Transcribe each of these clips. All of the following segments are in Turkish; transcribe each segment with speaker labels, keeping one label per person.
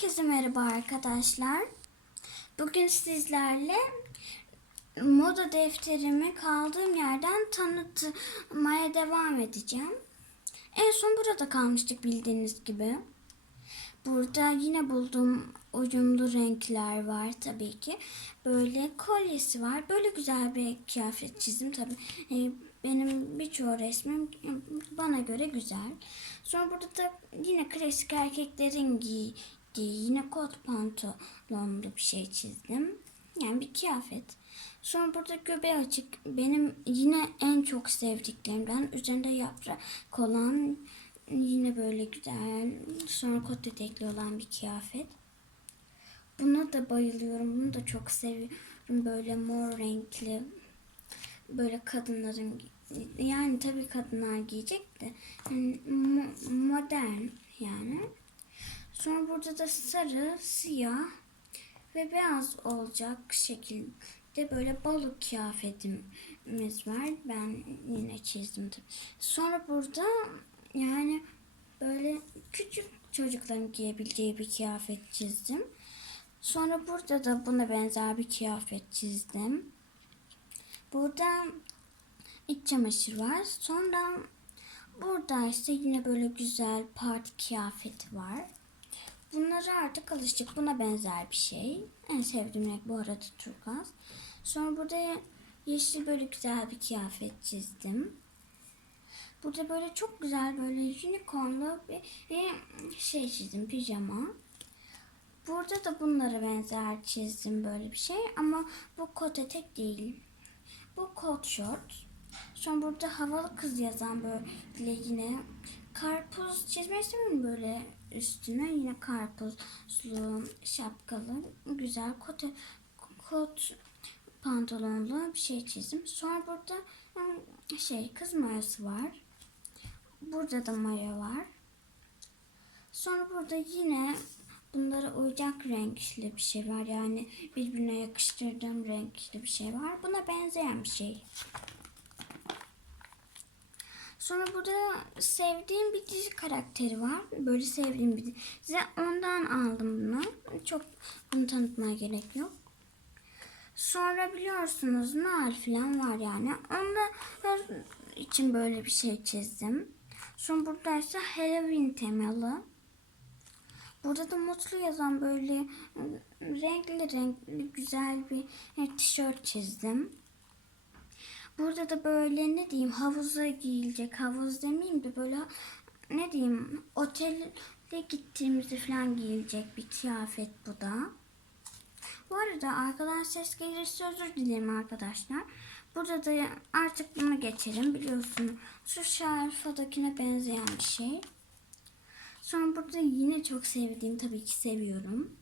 Speaker 1: Herkese merhaba arkadaşlar. Bugün sizlerle moda defterimi kaldığım yerden tanıtmaya devam edeceğim. En son burada kalmıştık bildiğiniz gibi. Burada yine bulduğum uyumlu renkler var tabii ki. Böyle kolyesi var. Böyle güzel bir kıyafet çizdim tabii. Ee, benim birçoğu resmim bana göre güzel. Sonra burada da yine klasik erkeklerin giydiği yine kot pantolonlu bir şey çizdim. Yani bir kıyafet. Sonra burada göbeği açık. Benim yine en çok sevdiklerimden. Üzerinde yaprak olan yine böyle güzel. Sonra kot etekli olan bir kıyafet. Buna da bayılıyorum. Bunu da çok seviyorum. Böyle mor renkli. Böyle kadınların yani tabii kadınlar giyecek de yani mo- modern yani. Sonra burada da sarı, siyah ve beyaz olacak şekilde böyle balık kıyafetimiz var. Ben yine çizdim. Sonra burada yani böyle küçük çocukların giyebileceği bir kıyafet çizdim. Sonra burada da buna benzer bir kıyafet çizdim. Burada iç çamaşır var. Sonra burada ise yine böyle güzel parti kıyafeti var. Bunlara artık alıştık. Buna benzer bir şey. En sevdiğim renk bu arada turkuaz. Sonra burada yeşil böyle güzel bir kıyafet çizdim. Burada böyle çok güzel böyle unicornlu bir bir şey çizdim pijama. Burada da bunlara benzer çizdim böyle bir şey ama bu kot etek değil. Bu kot short. Sonra burada havalı kız yazan böyle yine karpuz çizmek istemiyorum böyle üstüne yine karpuzlu şapkalı güzel kot kot pantolonlu bir şey çizdim. Sonra burada ım, şey kız mayası var. Burada da maya var. Sonra burada yine bunlara uyacak renkli bir şey var. Yani birbirine yakıştırdığım renkli bir şey var. Buna benzeyen bir şey. Sonra burada sevdiğim bir dizi karakteri var. Böyle sevdiğim bir dizi. Ondan aldım bunu. Çok bunu tanıtmaya gerek yok. Sonra biliyorsunuz Noel falan var yani. Onda için böyle bir şey çizdim. Sonra burada ise Halloween temalı. Burada da mutlu yazan böyle renkli renkli güzel bir e, tişört çizdim. Burada da böyle ne diyeyim havuza giyilecek havuz demeyeyim de böyle ne diyeyim otele gittiğimizde falan giyilecek bir kıyafet bu da. Bu arada arkadan ses gelirse özür dilerim arkadaşlar. Burada da artık bunu geçelim. Biliyorsunuz şu şarfadakine benzeyen bir şey. Sonra burada yine çok sevdiğim tabii ki seviyorum.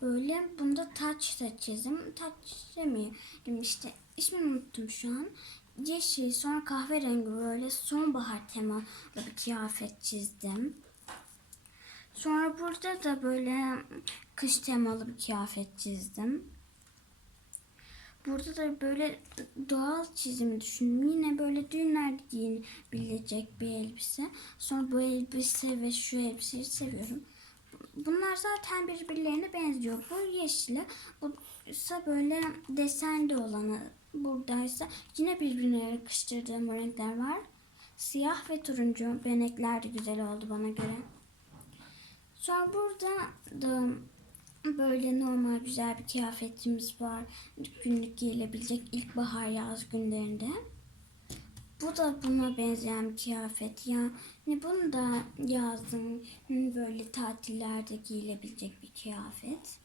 Speaker 1: Böyle bunda taç da çizdim. Taç demeyelim işte ismini unuttum şu an. Yeşil sonra kahverengi böyle sonbahar temalı bir kıyafet çizdim. Sonra burada da böyle kış temalı bir kıyafet çizdim. Burada da böyle doğal çizimi düşündüm. Yine böyle düğünlerde giyilebilecek bir elbise. Sonra bu elbise ve şu elbiseyi seviyorum. Bunlar zaten birbirlerine benziyor. Bu yeşili, bu ise böyle desenli olanı. Buradaysa yine birbirine yakıştırdığım renkler var. Siyah ve turuncu benekler de güzel oldu bana göre. Sonra burada da böyle normal güzel bir kıyafetimiz var. Günlük giyilebilecek ilkbahar yaz günlerinde. Bu da buna benzeyen bir kıyafet. Yani bunu da yazın böyle tatillerde giyilebilecek bir kıyafet.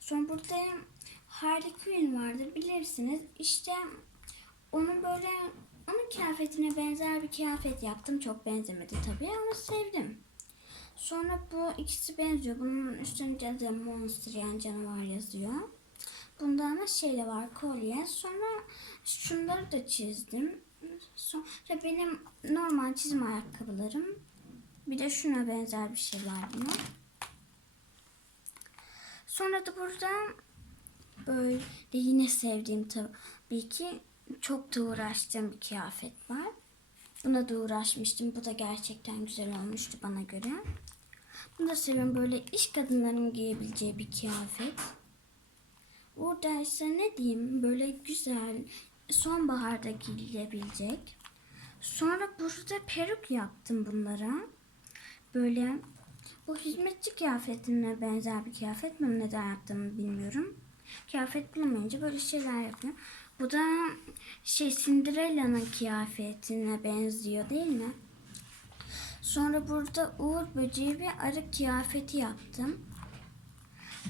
Speaker 1: Sonra burada Harley Quinn vardır bilirsiniz. İşte onun böyle onun kıyafetine benzer bir kıyafet yaptım. Çok benzemedi tabii ama sevdim. Sonra bu ikisi benziyor. Bunun üstünde de monster yani canavar yazıyor. Bunda ama şey var kolye. Sonra şunları da çizdim. Sonra benim normal çizim ayakkabılarım. Bir de şuna benzer bir şey var buna. Sonra da burada böyle yine sevdiğim tabii ki çok da uğraştığım bir kıyafet var. Buna da uğraşmıştım. Bu da gerçekten güzel olmuştu bana göre. Bunu da seviyorum. Böyle iş kadınlarının giyebileceği bir kıyafet. Burada ise ne diyeyim böyle güzel sonbaharda giyilebilecek. Sonra burada peruk yaptım bunlara. Böyle bu hizmetçi kıyafetine benzer bir kıyafet. Bunu neden yaptığımı bilmiyorum. Kıyafet bulamayınca böyle şeyler yapıyorum. Bu da şey Cinderella'nın kıyafetine benziyor değil mi? Sonra burada Uğur böceği ve arı kıyafeti yaptım.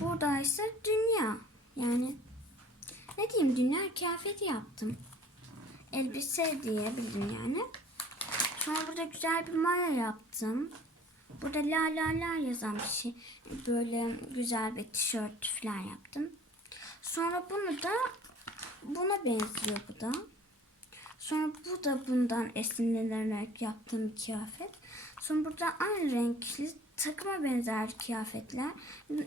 Speaker 1: Burada ise dünya. Yani ne diyeyim dünya kıyafeti yaptım. Elbise diyebilirim yani. Sonra burada güzel bir maya yaptım. Burada la la la yazan bir şey. Böyle güzel bir tişört falan yaptım. Sonra bunu da buna benziyor bu da. Sonra bu da bundan esinlenerek yaptığım kıyafet. Sonra burada aynı renkli takıma benzer kıyafetler.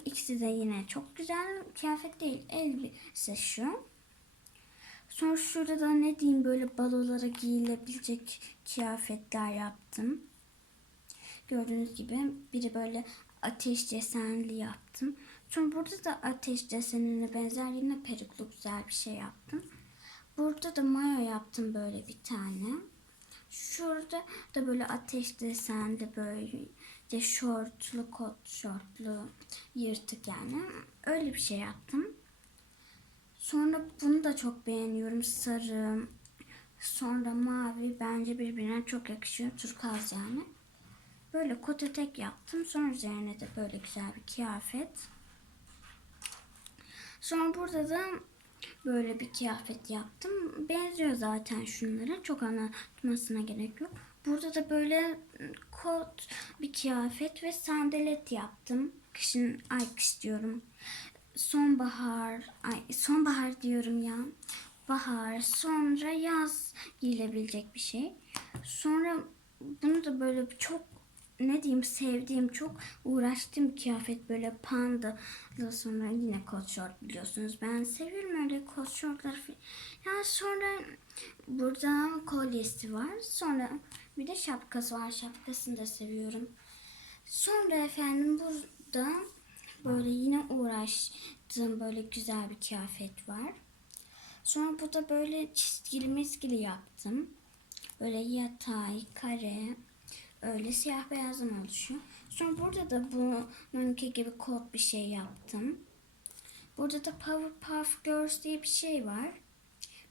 Speaker 1: İkisi de yine çok güzel kıyafet değil. Elbise şu. Sonra şurada da ne diyeyim böyle balolara giyilebilecek kıyafetler yaptım. Gördüğünüz gibi biri böyle ateş desenli yaptım. Sonra burada da ateş desenine benzer yine peruklu güzel bir şey yaptım. Burada da mayo yaptım böyle bir tane. Şurada da böyle ateş desenli böyle de şortlu, kot şortlu, yırtık yani. Öyle bir şey yaptım. Sonra bunu da çok beğeniyorum. Sarı, sonra mavi bence birbirine çok yakışıyor. Turkuaz yani. Böyle kot etek yaptım. Sonra üzerine de böyle güzel bir kıyafet. Sonra burada da böyle bir kıyafet yaptım. Benziyor zaten şunlara. Çok anlatmasına gerek yok. Burada da böyle kot bir kıyafet ve sandalet yaptım. Kışın ay kış diyorum. Sonbahar, ay sonbahar diyorum ya. Bahar, sonra yaz giyilebilecek bir şey. Sonra bunu da böyle çok ne diyeyim sevdiğim çok uğraştığım kıyafet böyle panda sonra yine kot şort biliyorsunuz ben seviyorum öyle kot şortları. Yani sonra burada kolyesi var sonra bir de şapkası var şapkasını da seviyorum. Sonra efendim burada böyle yine uğraştığım böyle güzel bir kıyafet var. Sonra burada böyle çizgili mizgili yaptım. Böyle yatay, kare, öyle siyah beyazdan oluşuyor. Sonra burada da bununki gibi kot bir şey yaptım. Burada da Powerpuff Girls diye bir şey var.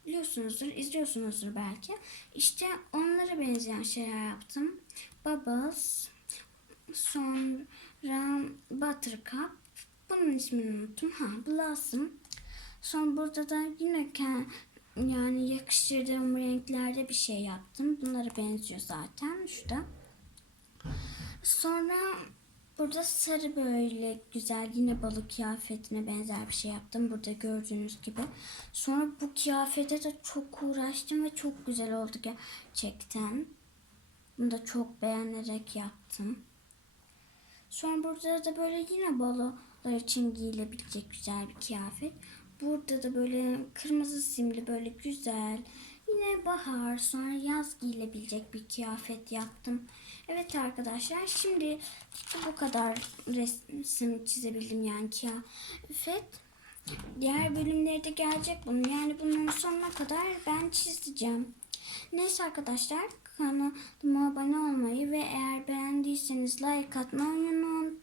Speaker 1: Biliyorsunuzdur, izliyorsunuzdur belki. İşte onlara benzeyen şeyler yaptım. Bubbles, sonra Buttercup, bunun ismini unuttum. Ha, Blossom. Sonra burada da yine yani yakıştırdığım renklerde bir şey yaptım. Bunlara benziyor zaten. Şurada. Sonra burada sarı böyle güzel yine balık kıyafetine benzer bir şey yaptım. Burada gördüğünüz gibi. Sonra bu kıyafete de çok uğraştım ve çok güzel oldu gerçekten. Bunu da çok beğenerek yaptım. Sonra burada da böyle yine balolar için giyilebilecek güzel bir kıyafet. Burada da böyle kırmızı simli böyle güzel yine bahar sonra yaz giyilebilecek bir kıyafet yaptım. Evet arkadaşlar şimdi bu kadar resim çizebildim yani kıyafet. Diğer bölümlerde gelecek bunun. Yani bunun sonuna kadar ben çizeceğim. Neyse arkadaşlar kanalıma abone olmayı ve eğer beğendiyseniz like atmayı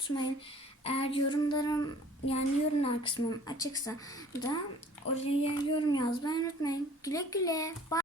Speaker 1: unutmayın. Eğer yorumlarım yani yorumlar kısmım açıksa da oraya yorum yazmayı unutmayın. Güle güle. Bye.